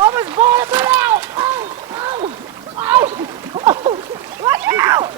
Almost bottomed it out! Oh! Watch out!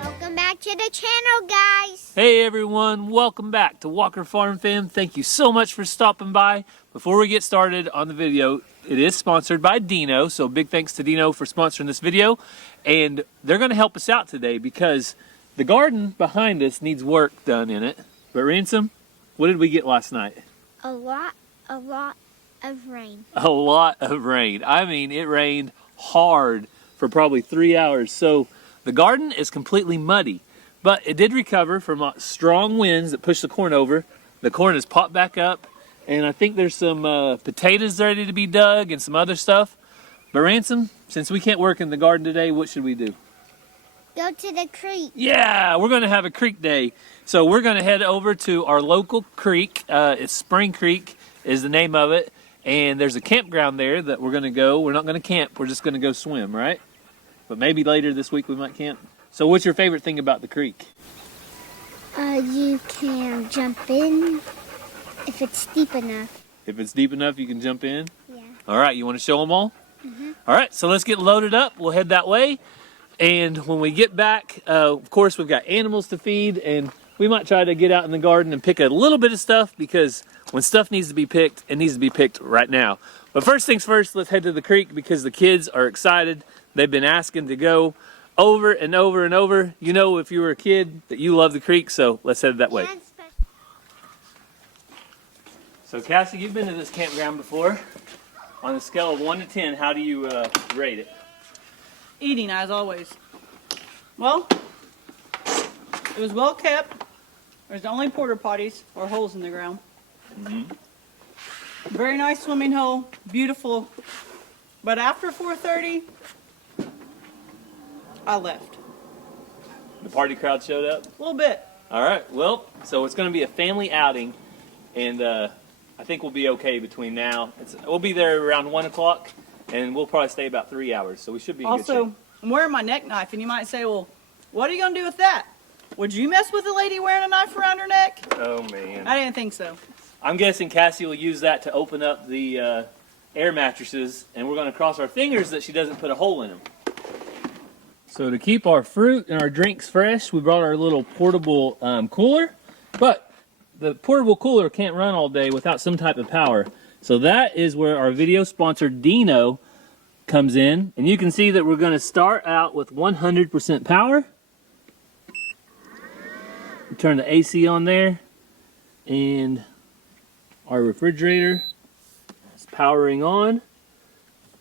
Welcome back to the channel, guys. Hey everyone, welcome back to Walker Farm Fam. Thank you so much for stopping by. Before we get started on the video, it is sponsored by Dino, so big thanks to Dino for sponsoring this video. And they're going to help us out today because the garden behind us needs work done in it. But Ransom, what did we get last night? A lot of rain. A lot of rain. I mean, it rained hard for probably 3 hours. So the garden is completely muddy, but it did recover from strong winds that pushed the corn over. The corn has popped back up, and I think there's some potatoes ready to be dug and some other stuff. But Ransom, since we can't work in the garden today, what should we do? Go to the creek. Yeah, we're going to have a creek day. So we're going to head over to our local creek. It's Spring Creek is the name of it. And there's a campground there that we're going to go. We're not going to camp. We're just going to go swim, right? But maybe later this week we might camp. So what's your favorite thing about the creek? You can jump in if it's steep enough. If it's deep enough, you can jump in? Yeah. All right, you want to show them all? Mm-hmm. All right, so let's get loaded up. We'll head that way. And when we get back, of course, we've got animals to feed, and we might try to get out in the garden and pick a little bit of stuff because when stuff needs to be picked, it needs to be picked right now. But first things first, let's head to the creek because the kids are excited. They've been asking to go over and over and over. You know, if you were a kid, that you love the creek, so let's head that way. So Cassie, you've been to this campground before. On a scale of 1 to 10, how do you rate it? Eating, as always. Well, it was well kept. There's only porta potties or holes in the ground. Mm-hmm. Very nice swimming hole, beautiful. But after 4:30, I left. The party crowd showed up? A little bit. All right, well, so it's going to be a family outing, and I think we'll be okay between now. We'll be there around 1 o'clock, and we'll probably stay about 3 hours, so we should be in good Also, shape. I'm wearing my neck knife, and you might say, well, what are you going to do with that? Would you mess with a lady wearing a knife around her neck? Oh, man. I didn't think so. I'm guessing Cassie will use that to open up the air mattresses, and we're going to cross our fingers that she doesn't put a hole in them. So to keep our fruit and our drinks fresh, we brought our little portable cooler, but the portable cooler can't run all day without some type of power. So that is where our video sponsor Dino comes in, and you can see that we're going to start out with 100% power. Turn the AC on there, and our refrigerator is powering on.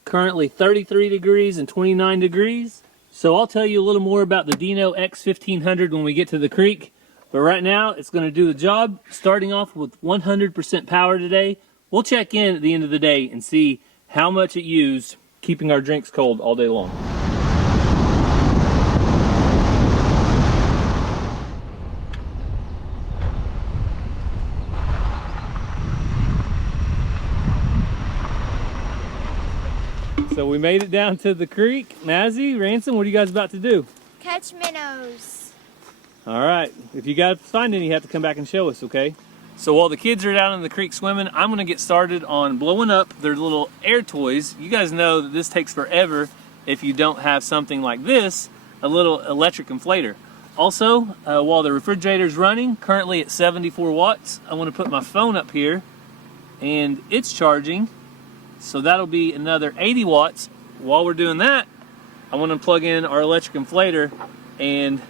Currently 33 degrees and 29 degrees. So I'll tell you a little more about the Dino X1500 when we get to the creek. But right now, it's going to do the job, starting off with 100% power today. We'll check in at the end of the day and see how much it used, keeping our drinks cold all day long. So we made it down to the creek. Mazzy, Ransom, what are you guys about to do? Catch minnows. All right, if you guys find any, you have to come back and show us, okay? So while the kids are down in the creek swimming, I'm gonna get started on blowing up their little air toys. You guys know that this takes forever if you don't have something like this, a little electric inflator. Also, while the refrigerator's running, currently at 74 watts, I wanna put my phone up here and it's charging. So that'll be another 80 watts. While we're doing that, I wanna plug in our electric inflator and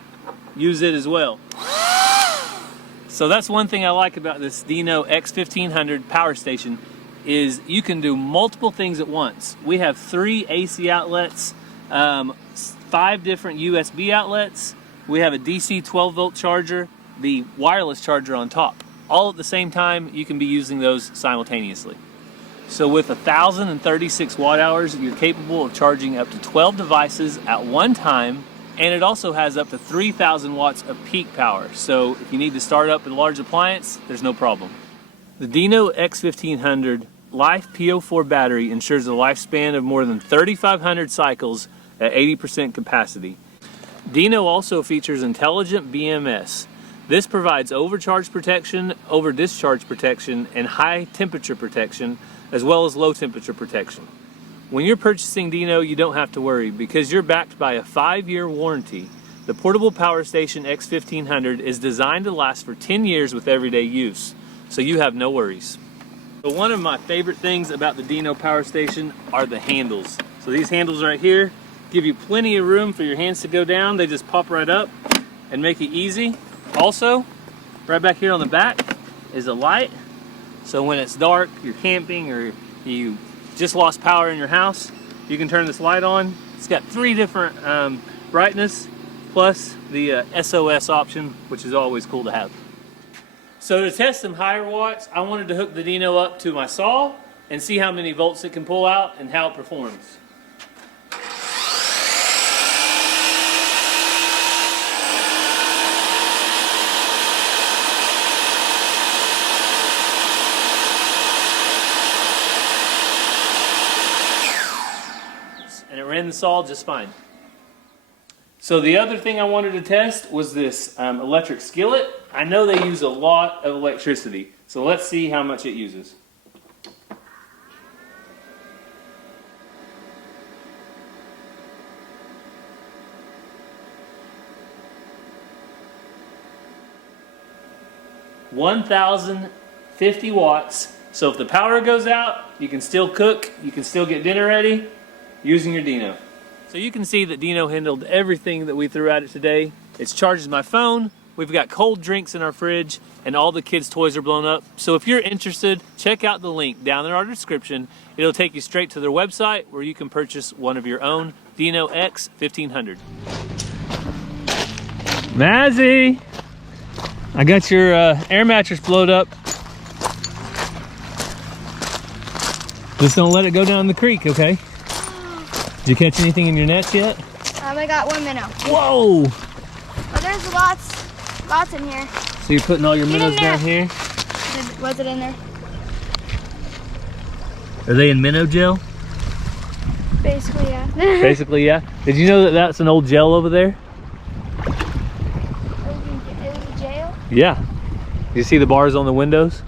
use it as well. So that's one thing I like about this Dino X1500 power station is you can do multiple things at once. We have 3 AC outlets, 5 different USB outlets. We have a DC 12 volt charger, the wireless charger on top. All at the same time, you can be using those simultaneously. So with 1,036 watt hours, you're capable of charging up to 12 devices at one time, and it also has up to 3,000 watts of peak power. So if you need to start up a large appliance, there's no problem. The Dino X1500 Life PO4 battery ensures a lifespan of more than 3,500 cycles at 80% capacity. Dino also features intelligent BMS. This provides overcharge protection, over discharge protection, and high temperature protection, as well as low temperature protection. When you're purchasing Dino, you don't have to worry because you're backed by a 5-year warranty. The portable power station X1500 is designed to last for 10 years with everyday use, so you have no worries. So one of my favorite things about the Dino power station are the handles. So these handles right here give you plenty of room for your hands to go down. They just pop right up and make it easy. Also, right back here on the back is a light. So when it's dark, you're camping, or you just lost power in your house, you can turn this light on. It's got 3 different brightness, plus the SOS option, which is always cool to have. So to test some higher watts, I wanted to hook the Dino up to my saw and see how many volts it can pull out and how it performs. And it ran the saw just fine. So the other thing I wanted to test was this electric skillet. I know they use a lot of electricity, so let's see how much it uses. (1,050 watts). So if the power goes out, you can still cook, you can still get dinner ready using your Dino. So you can see that Dino handled everything that we threw at it today. It charges my phone, we've got cold drinks in our fridge, and all the kids' toys are blown up. So if you're interested, check out the link down in our description. It'll take you straight to their website where you can purchase one of your own Dino X1500. Mazzy, I got your air mattress blowed up. Just don't let it go down the creek, okay? Did you catch anything in your nets yet? I got 1 minnow. Whoa! Oh, there's lots in here. So you're putting all your minnows down here? Was it in there? Are they in minnow gel? Basically, yeah. Basically, yeah. Did you know that that's an old gel over there? It was a jail? Yeah. You see the bars on the windows?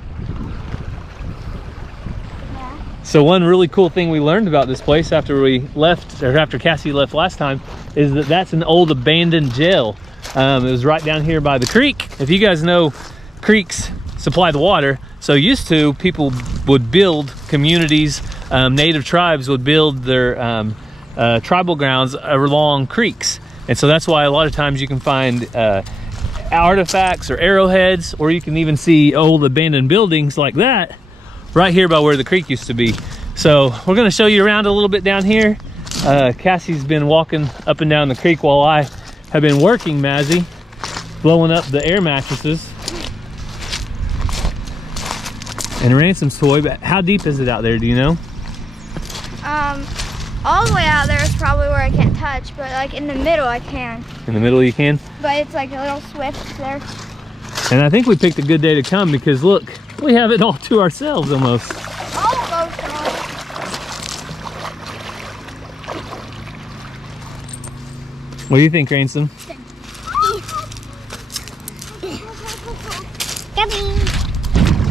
So one really cool thing we learned about this place after we left, or after Cassie left last time, is that that's an old abandoned jail. It was right down here by the creek. If you guys know, creeks supply the water. So used to, people would build communities, native tribes would build their tribal grounds along creeks. And so that's why a lot of times you can find artifacts or arrowheads, or you can even see old abandoned buildings like that right here by where the creek used to be. So we're going to show you around a little bit down here. Cassie's been walking up and down the creek while I have been working, Mazzy, blowing up the air mattresses. And Ransom's toy, but how deep is it out there, do you know? All the way out there is probably where I can't touch, but like in the middle I can. In the middle you can? But it's like a little swift there. And I think we picked a good day to come because look, we have it all to ourselves almost. Almost. What do you think, Ransom?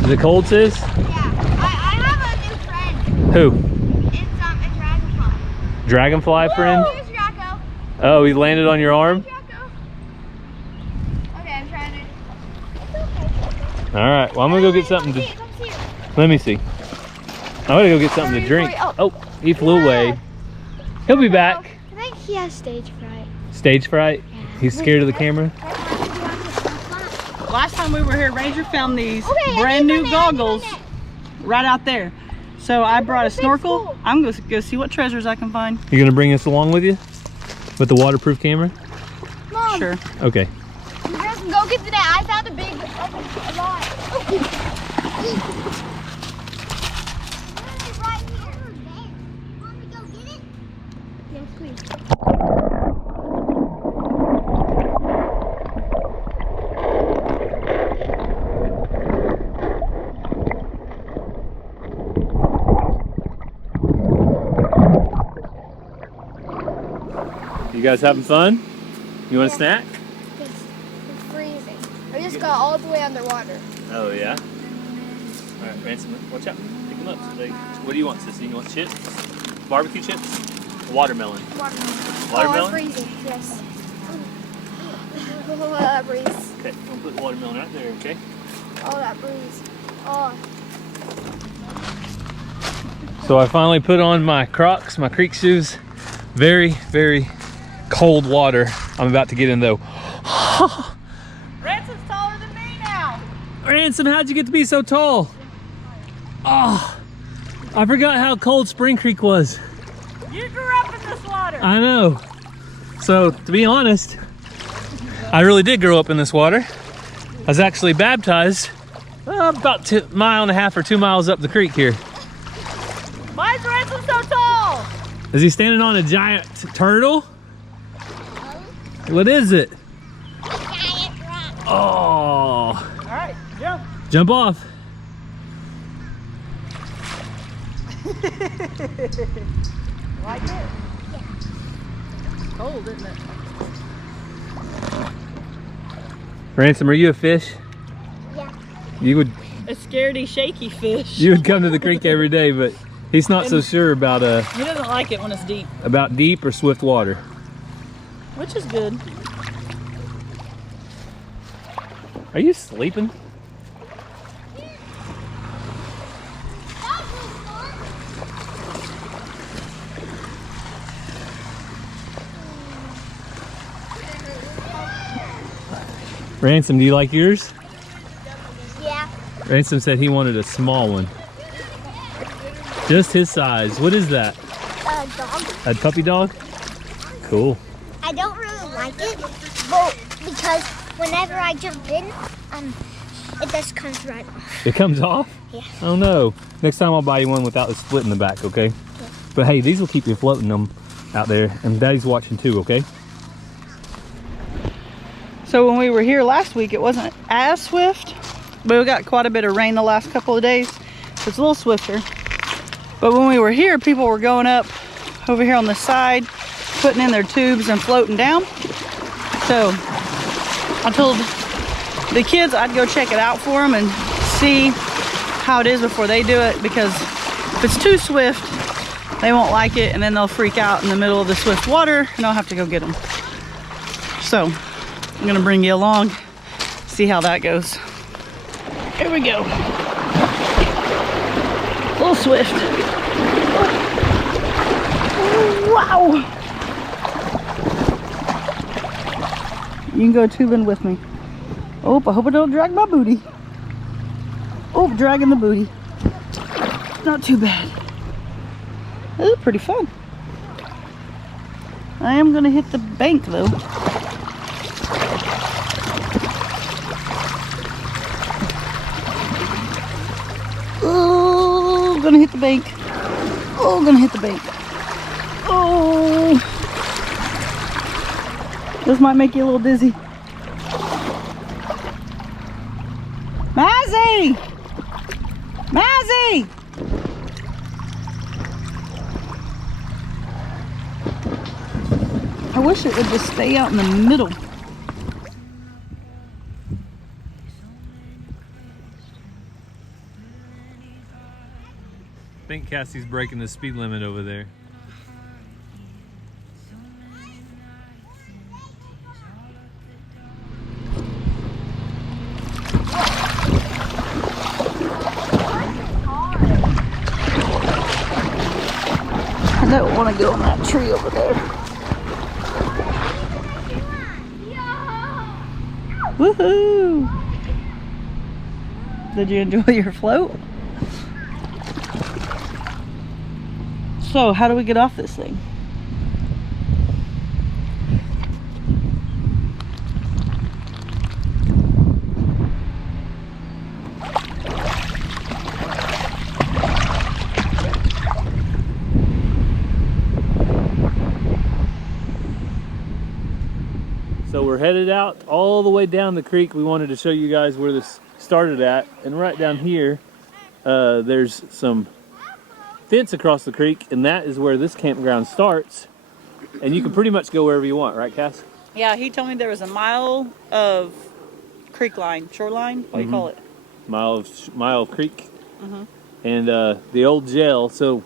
Is it cold, sis? Yeah. I have a new friend. Who? It's a dragonfly. Dragonfly friend? Here's Draco. Oh, he landed on your arm? Draco. Okay, I'm trying to. It's okay. All right, well, I'm gonna go get something to, Come see it. let me see. I'm gonna go get something to drink. Oh, he flew away. He'll be back. I think he has stage fright. Stage fright? He's scared of the camera? Last time we were here, Ranger found these Okay, brand new I need goggles it. right out there. So I brought a big snorkel. spool. I'm going to go see what treasures I can find. You gonna bring us along with you? With the waterproof camera? Mom, Sure. Okay. you guys can go get the net. I found a big lot. Right here. Want me to go get it? Yes, please. You guys having fun? You want a snack? It's freezing. I just got all the way underwater. Oh, yeah? All right, Ransom, watch out. Pick them up. What do you want, Sissy? You want chips? Barbecue chips? Watermelon. Watermelon. Watermelon? Oh, I'm freezing. Yes. Oh, that breeze. Okay, I'm gonna put the watermelon right there, okay? Oh, that breeze. Oh. So I finally put on my Crocs, my creek shoes. Very, very cold water I'm about to get in though. Ransom's taller than me now. Ransom, how'd you get to be so tall? Oh, I forgot how cold Spring Creek was. You grew up in this water. I know. So to be honest, I really did grow up in this water. I was actually baptized about 1.5 miles or 2 miles up the creek here. Why is Ransom so tall? Is he standing on a giant turtle? What is it? Giant rock. Oh. All right, jump. Jump off. Like it? Yeah. It's cold, isn't it? Ransom, are you a fish? Yeah. You would A scaredy, shaky fish. you would come to the creek every day, but he's not so sure about He doesn't like it when it's deep, deep or swift water. which is good. Are you sleeping? Ransom, do you like yours? Yeah. Ransom said he wanted a small one. Just his size. What is that? Dog. A puppy dog? Cool. I don't really like it, but because whenever I jump in, it just comes right off. It comes off? Yeah. Oh no. Next time I'll buy you one without the split in the back, okay? Yeah. But hey, these will keep you floating them out there. And Daddy's watching too, okay? So when we were here last week, it wasn't as swift, but we got quite a bit of rain the last couple of days. So it's a little swifter. But when we were here, people were going up over here on the side, putting in their tubes and floating down. So I told the kids I'd go check it out for them and see how it is before they do it, because if it's too swift, they won't like it, and then they'll freak out in the middle of the swift water, and I'll have to go get them. So I'm gonna bring you along, see how that goes. Here we go. A little swift. Oh, wow. You can go tubing with me. Oh, I hope I don't drag my booty. Oh, dragging the booty. Not too bad. This is pretty fun. I am gonna hit the bank though. Oh, gonna hit the bank. Oh, gonna hit the bank. Oh, this might make you a little dizzy. Mazzy! Mazzy! I wish it would just stay out in the middle. I think Cassie's breaking the speed limit over there. I don't want to go in that tree over there. Woohoo! Did you enjoy your float? So, how do we get off this thing? So we're headed out all the way down the creek. We wanted to show you guys where this started at. And right down here, there's some fence across the creek, and that is where this campground starts. And you can pretty much go wherever you want, right, Cass? Yeah, he told me there was a mile of creek line, shoreline. What do you call it? Mile of creek. And the old jail. So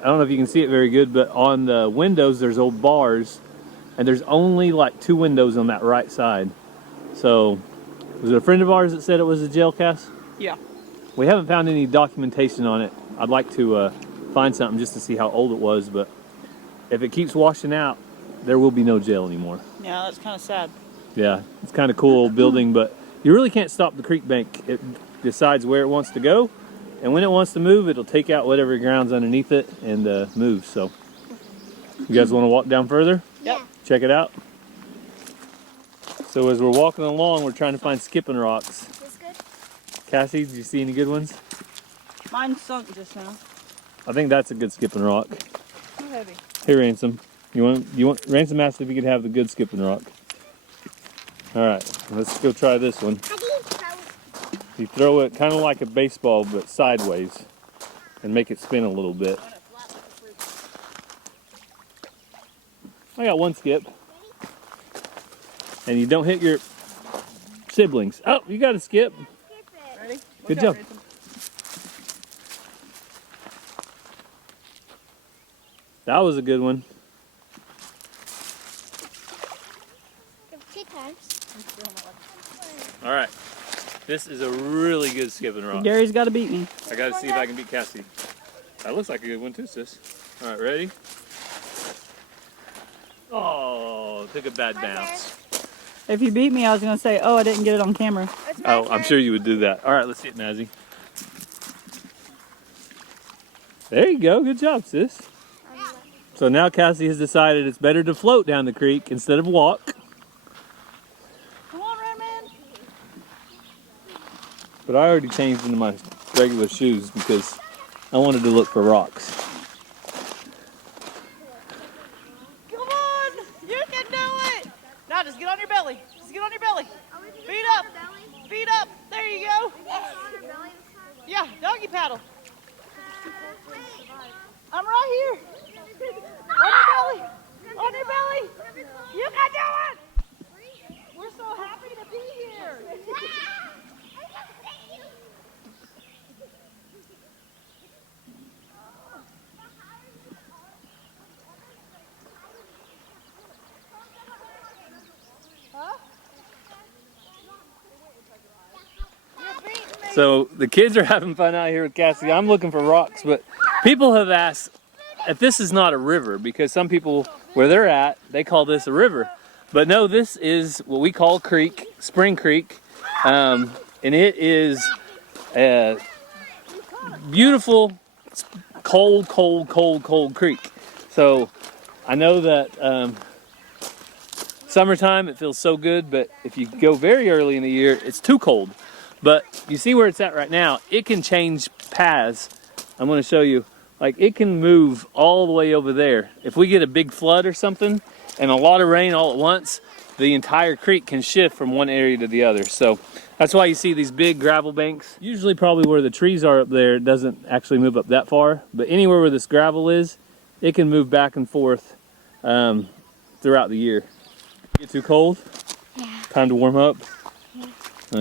I don't know if you can see it very good, but on the windows there's old bars, and there's only like 2 windows on that right side. So was it a friend of ours that said it was a jail, Cass? Yeah. We haven't found any documentation on it. I'd like to find something just to see how old it was, but if it keeps washing out, there will be no jail anymore. Yeah, that's kind of sad. Yeah, it's kind of cool building, but you really can't stop the creek bank. It decides where it wants to go, and when it wants to move, it'll take out whatever ground's underneath it and move. So you guys want to walk down further? Yep. Check it out. So as we're walking along, we're trying to find skipping rocks. This good? Cassie, did you see any good ones? Mine sunk just now. I think that's a good skipping rock. Too heavy. Here, Ransom. You want Ransom asked if he could have the good skipping rock. All right, let's go try this one. How do you throw? You throw it kind of like a baseball, but sideways, and make it spin a little bit. I got one skip. And you don't hit your siblings. Oh, you got a skip. Ready? Good job. That was a good one. 2 times. All right. This is a really good skipping rock. Gary's got to beat me. I got to see if I can beat Cassie. That looks like a good one too, sis. All right, ready? Oh, took a bad bounce. If you beat me, I was going to say, oh, I didn't get it on camera. Oh, I'm sure you would do that. All right, let's see it, Mazzy. There you go. Good job, sis. So now Cassie has decided it's better to float down the creek instead of walk. Come on, Redman. But I already changed into my regular shoes because I wanted to look for rocks. Come on. You can do it. Now just get on your belly. Just get on your belly. Feet up. Feet up. There you go. Yeah, doggy paddle. I'm right here. On your belly. On your belly. You can do it. We're so happy to be here. So the kids are having fun out here with Cassie. I'm looking for rocks, but people have asked if this is not a river, because some people where they're at, they call this a river. But no, this is what we call creek, Spring Creek. And it is a beautiful, cold creek. So I know that summertime it feels so good, but if you go very early in the year, it's too cold. But you see where it's at right now, it can change paths. I'm going to show you. Like, it can move all the way over there. If we get a big flood or something and a lot of rain all at once, the entire creek can shift from one area to the other. So that's why you see these big gravel banks. Usually probably where the trees are up there, it doesn't actually move up that far. But anywhere where this gravel is, it can move back and forth throughout the year. Get too cold? Yeah. Time to warm up? Yeah.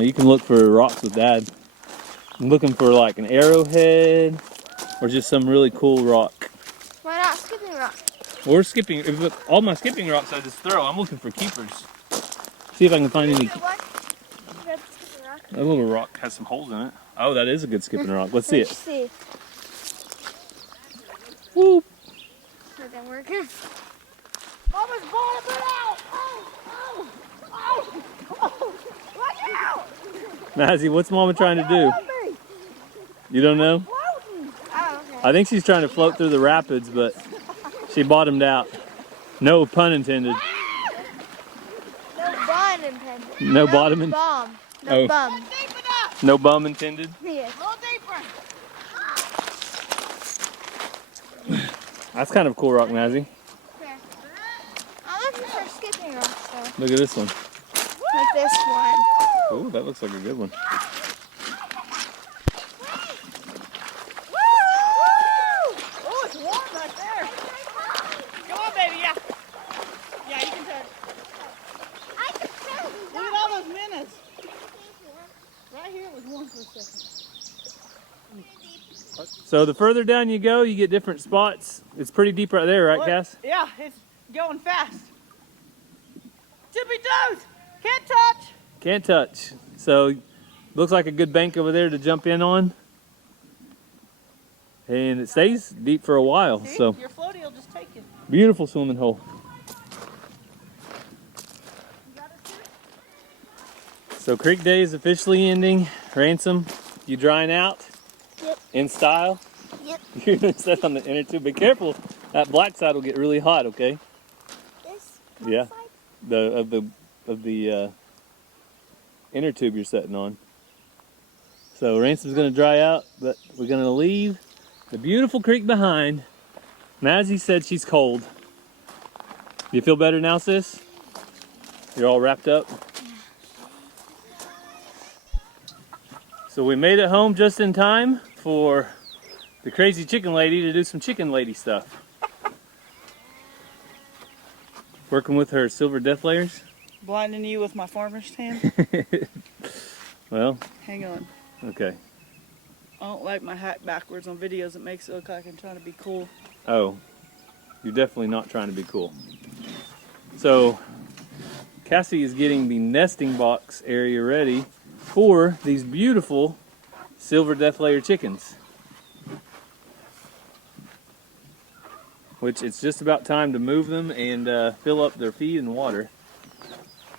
You can look for rocks with Dad. I'm looking for like an arrowhead or just some really cool rock. Why not skipping rock? Or skipping. All my skipping rocks I just throw. I'm looking for keepers. See if I can find any. That little rock has some holes in it. Oh, that is a good skipping rock. Let's see it. See. Woo! That didn't work. Mama's bottom it out. Oh, watch out. Mazzy, what's Mama trying to do? You don't know? Oh, okay. I think she's trying to float through the rapids, but she bottomed out. No pun intended. No bun intended. No bottom in. Bum. No Oh. bum. No bum intended. Yes. A little deeper. That's kind of a cool rock, Mazzy. Where? I'm looking for skipping rocks though. Look at this one. Like this one. Ooh, that looks like a good one. Oh, it's warm right there. Come on, baby. Yeah. Yeah, you can touch. for a second. So the further down you go, you get different spots. It's pretty deep right there, right, Look, Cass? Yeah, it's going fast. Tippy toes! Can't touch! Can't touch. So looks like a good bank over there to jump in on. And it stays deep for a while. See? So Your floaty will just take you. beautiful swimming hole. So creek day is officially ending. Ransom, you drying out? Yep. In style? Yep. You're gonna set on the inner tube. Be careful. That black side will get really hot, okay? This? Yeah. Side? Of the inner tube you're setting on. So Ransom's gonna dry out, but we're gonna leave the beautiful creek behind. Mazzy said she's cold. You feel better now, sis? You're all wrapped up? So we made it home just in time for the crazy chicken lady to do some chicken lady stuff. Working with her silver death layers. Blinding you with my farmer's tan. Well, Hang on. okay. I don't like my hat backwards on videos. It makes it look like I'm trying to be cool. Oh, you're definitely not trying to be cool. So, Cassie is getting the nesting box area ready for these beautiful silver death layer chickens. Which it's just about time to move them and fill up their feed and water.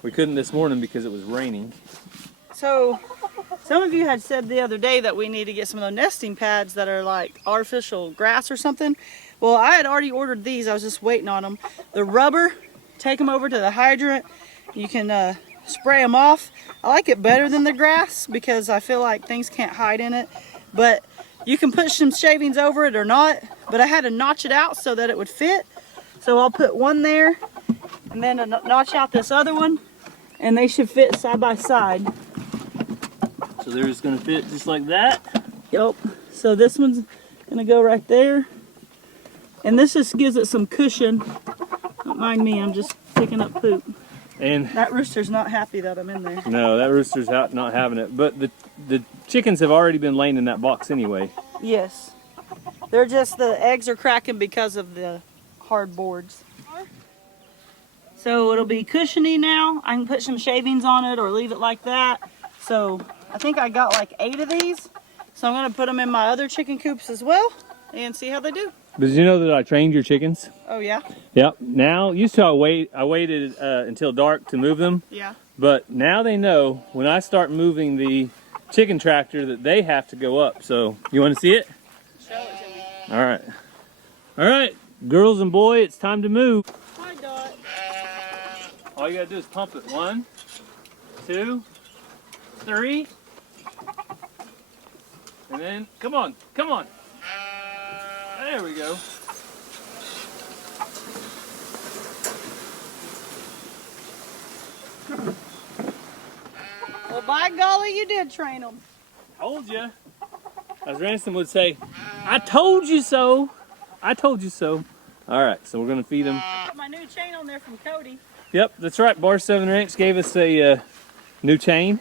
We couldn't this morning because it was raining. So, some of you had said the other day that we need to get some of those nesting pads that are like artificial grass or something. Well, I had already ordered these. I was just waiting on them. The rubber, take them over to the hydrant. You can spray them off. I like it better than the grass because I feel like things can't hide in it. But you can put some shavings over it or not. But I had to notch it out so that it would fit. So I'll put one there and then notch out this other one. And they should fit side by side. So they're just gonna fit just like that. Yep. So this one's gonna go right there. And this just gives it some cushion. Don't mind me, I'm just picking up poop. And That rooster's not happy that I'm in there. no, that rooster's out not having it. But the chickens have already been laying in that box anyway. Yes. They're just, the eggs are cracking because of the hard boards. So it'll be cushiony now. I can put some shavings on it or leave it like that. So I think I got like 8 of these. So I'm gonna put them in my other chicken coops as well and see how they do. Did you know that I trained your chickens? Oh yeah? Yep. Now, used to I waited until dark to move them. Yeah. But now they know when I start moving the chicken tractor that they have to go up. So you want to see it? Show it to me. All right. All right, girls and boy, it's time to move. Hi Dot. All you gotta do is pump it. 1, 2, 3. And then, come on, come on. There we go. Well, by golly, you did train them. Told you. As Ransom would say, I told you so. I told you so. All right, so we're gonna feed them. Put my new chain on there from Cody. Yep, that's right. Bar 7 Ranch gave us a new chain.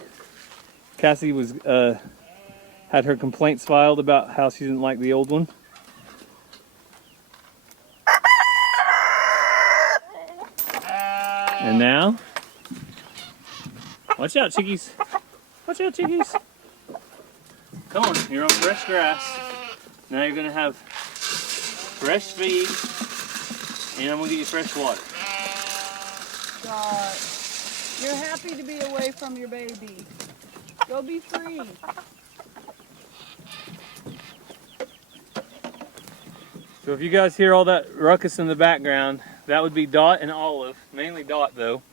Cassie was had her complaints filed about how she didn't like the old one. And now, watch out, chickies. Watch out, chickies. Come on, you're on fresh grass. Now you're gonna have fresh feed, and I'm gonna get you fresh water. God, you're happy to be away from your baby. Go be free. So if you guys hear all that ruckus in the background, that would be Dot and Olive, mainly Dot though.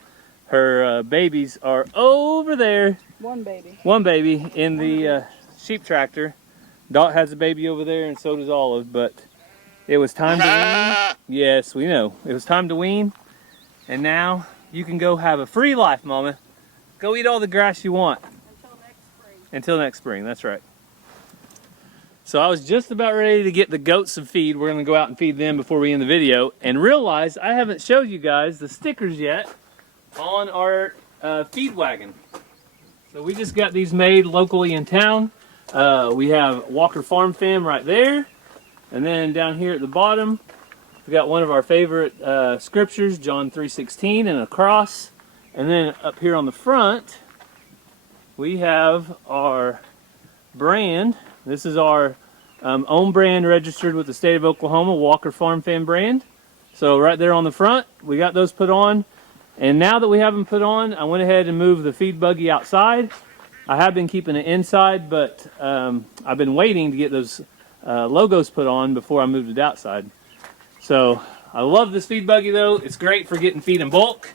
Her babies are over there. One baby. One baby in the sheep tractor. Dot has a baby over there and so does Olive, but it was time to wean. Yes, we know. It was time to wean. And now you can go have a free life, Mama. Go eat all the grass you want. Until next spring. Until next spring, that's right. So I was just about ready to get the goats some feed. We're gonna go out and feed them before we end the video and realize I haven't showed you guys the stickers yet on our feed wagon. So we just got these made locally in town. We have Walker Farm Fam right there. And then down here at the bottom, we got one of our favorite scriptures, John 3:16, and a cross. And then up here on the front, we have our brand. This is our own brand registered with the state of Oklahoma, Walker Farm Fam brand. So right there on the front, we got those put on. And now that we have them put on, I went ahead and moved the feed buggy outside. I have been keeping it inside, but I've been waiting to get those logos put on before I moved it outside. So I love this feed buggy though. It's great for getting feed in bulk.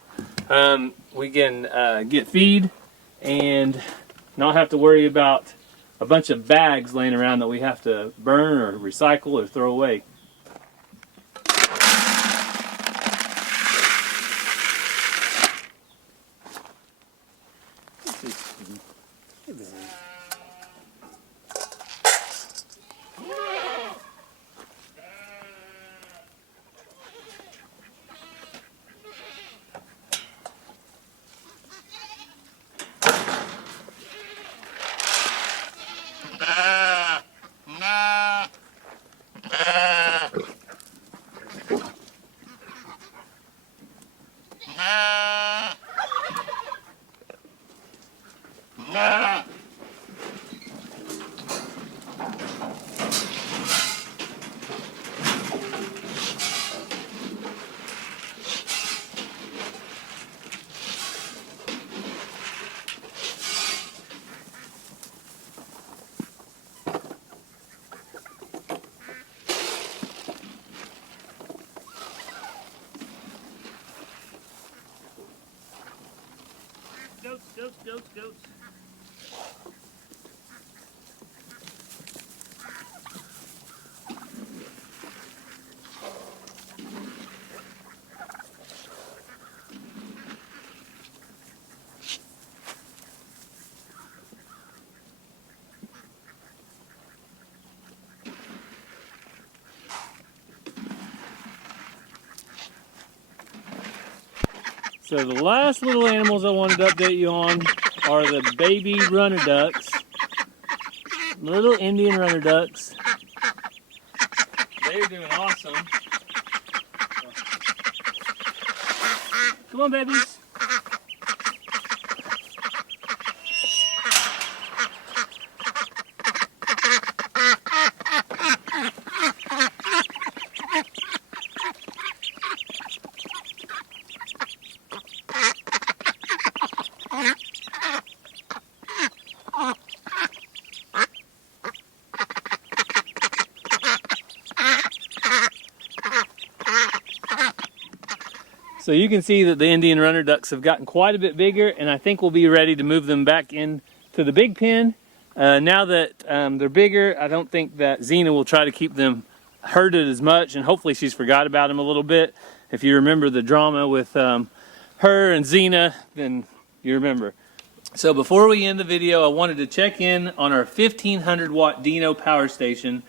We can get feed and not have to worry about a bunch of bags laying around that we have to burn or recycle or throw away. Goats. So the last little animals I wanted to update you on are the baby runner ducks, little Indian runner ducks. They're doing awesome. Come on, babies. So you can see that the Indian runner ducks have gotten quite a bit bigger, and I think we'll be ready to move them back into the big pen. Now that they're bigger, I don't think that Xena will try to keep them herded as much, and hopefully she's forgot about them a little bit. If you remember the drama with her and Xena, then you remember. So before we end the video, I wanted to check in on our 1500 watt Dino power station,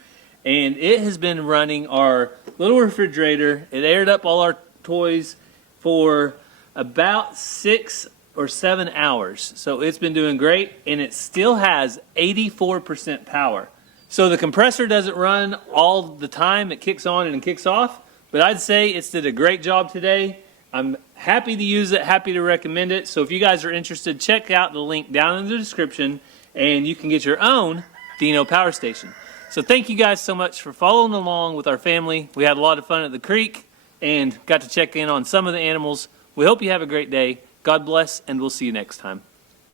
and it has been running our little refrigerator. It aired up all our toys for about 6 or 7 hours. So it's been doing great, and it still has 84% power. So the compressor doesn't run all the time. It kicks on and kicks off, but I'd say it's did a great job today. I'm happy to use it, happy to recommend it. So if you guys are interested, check out the link down in the description, and you can get your own Dino power station. So thank you guys so much for following along with our family. We had a lot of fun at the creek and got to check in on some of the animals. We hope you have a great day. God bless, and we'll see you next time.